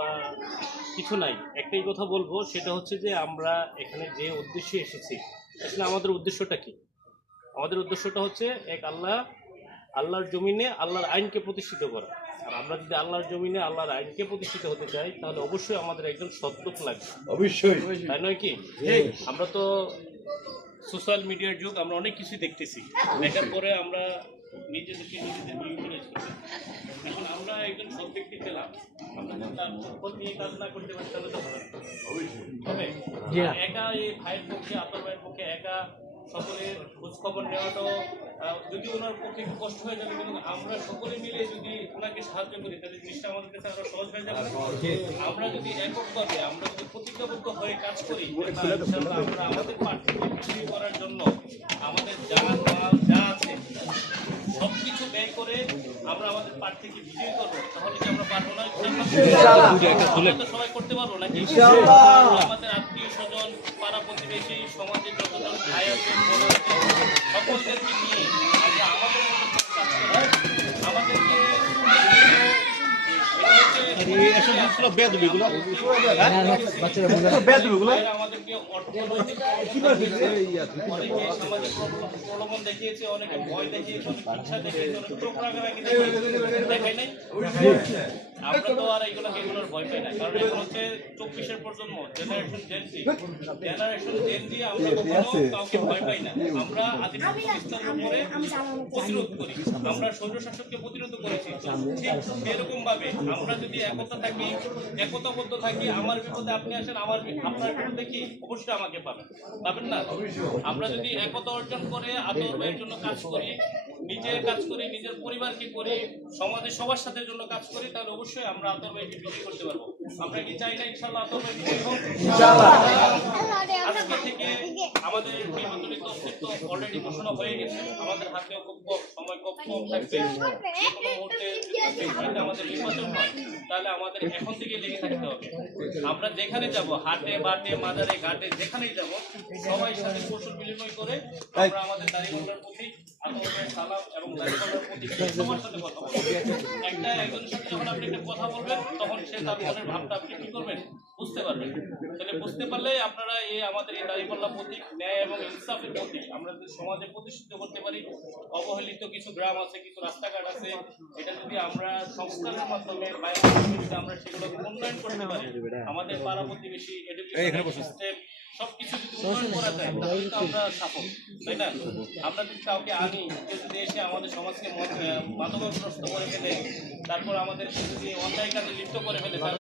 বা কিছু নাই। একটাই কথা বলবো, সেটা হচ্ছে যে আমরা এখানে যে উদ্দেশ্যে এসেছি, আসলে আমাদের উদ্দেশ্যটা কি? আমাদের উদ্দেশ্যটা হচ্ছে এক আল্লাহর জমিনে আল্লাহর আইনকে প্রতিষ্ঠিত করা। আর আমরা যদি আল্লাহর জমিনে আল্লাহর আইনকে প্রতিষ্ঠিত হতে চাই, তাহলে অবশ্যই আমাদের একজন সৎলোক লাগবে। অবশ্যই, তাই নয় কি? আমরা তো সোশ্যাল মিডিয়ার যুগ, আমরা অনেক কিছুই দেখতেছি। দেখার পরে আমরা নিজেদেরকে ইউটিলাইজ করছি। এখন আমরা একজন সৎ ব্যক্তি পেলাম, আমরা যদি তার সম্পদ নিয়ে কাজ না করতে পারি, তাহলে তো হবে। একা এই ভাইয়ের পক্ষে, আপনার ভাইয়ের পক্ষে একা সকলের খোঁজ খবর নেওয়াটাও যদি ওনার পক্ষে একটু কষ্ট হয়ে যাবে, কিন্তু আমরা সকলে মিলে যদি ওনাকে সাহায্য করি, তাহলে জিনিসটা আমাদের কাছে আরো সহজ হয়ে যাবে। আমরা যদি এককভাবে, আমরা যদি প্রতিজ্ঞাবদ্ধ হয়ে কাজ করি, আমরা আমাদের পার্থক্য বিক্রি করার জন্য আমাদের যা আছে সবকিছু ব্যয় করে আমরা আমাদের প্রার্থীকে বিজয়ী করবো, তাহলে কি আমরা পারবো না? সবাই করতে পারবো নাকি? আমাদের আত্মীয় স্বজন, পাড়া প্রতিবেশী, সমাজের যতজন ভাই আছে, সকলদেরকে নিয়ে আমরা আমাদের আমাদেরকে প্রলোভন দেখিয়েছে, অনেকে ভয় দেখিয়েছে, অনেক হিংসা দেখিয়েছে, অনেক চোখরাগারাগি দেখায় নাই। আমরা তো আর এগুলোর ভয় পাই না, কারণ এখন হচ্ছে 24-এর প্রজন্ম, জেনারেশন জেন জি। আমরা কখনো কাউকে ভয় পাই না। আমরা আদিবাসী বিস্তারের উপরে প্রতিরোধ করি, আমরা স্বৈরশাসককে প্রতিরোধ করেছি। ঠিক সেরকম ভাবে আমরা যদি একতাবদ্ধ থাকি, আমার বিপদে আপনি আসেন, আপনার বিপদে কি অবশ্যই আমাকে পাবেন না? আমরা যদি একতা অর্জন করে আতর ভাইয়ের জন্য কাজ করি, নিজের কাজ করি, নিজের পরিবারকে করি, সমাজের সবার সাথে জন্য কাজ করি, তাহলে অবশ্যই আমরা আতর ভাইকে বিজয়ী করতে পারবো। আমরা কি চাই না ইনশাআল্লাহ আতর ভাই বিজয়ী হোক? ইনশাআল্লাহ। আজকে থেকে আমাদের নির্বাচনী তফসিল তো অলরেডি ঘোষণা হয়ে গেছে, আমাদের হাতেও খুব সময় কম থাকবে। কোনো মুহূর্তে আমাদের নির্বাচন হয়, তাহলে আমাদের এখন থেকে লেগে থাকতে হবে। আমরা যেখানে যাব, হাটে বাটে মাজারে ঘাটে যেখানেই যাব, সবাই সাথে কৌশল বিনিময় করে আমরা আমাদের দাঁড়িপাল্লার প্রতি সালাম এবং দাঁড়িপাল্লার প্রতি সবার সাথে কথা বলবো। একজনের সাথে যখন আপনি একটা কথা বলবেন, তখন সে তার মনের ভাবটা আপনি কি করবেন, বুঝতে পারবেন। তাহলে বুঝতে পারলে আপনারা আমাদের এই দাঁড়িপাল্লা প্রতীক, ন্যায় এবং ইনসাফের প্রতীক আমরা যদি সমাজে প্রতিষ্ঠিত করতে পারি। অবহেলিত কিছু গ্রাম আছে, কিছু রাস্তাঘাট আছে, এটা যদি আমরা সংস্কারের মাধ্যমে আমরা সেগুলো উন্নয়ন করতে পারি, আমাদের পাড়া প্রতিবেশী এডুকেশন সিস্টেম সবকিছু যদি উন্নয়ন করা যায়, তাহলে তো আমরা সফল, তাই না? আমরা যদি কাউকে আনি, কেউ যদি এসে আমাদের সমাজকে মাদকাগ্রস্ত করে ফেলে, তারপর আমাদের যদি অন্যায় কাজে লিপ্ত করে ফেলে,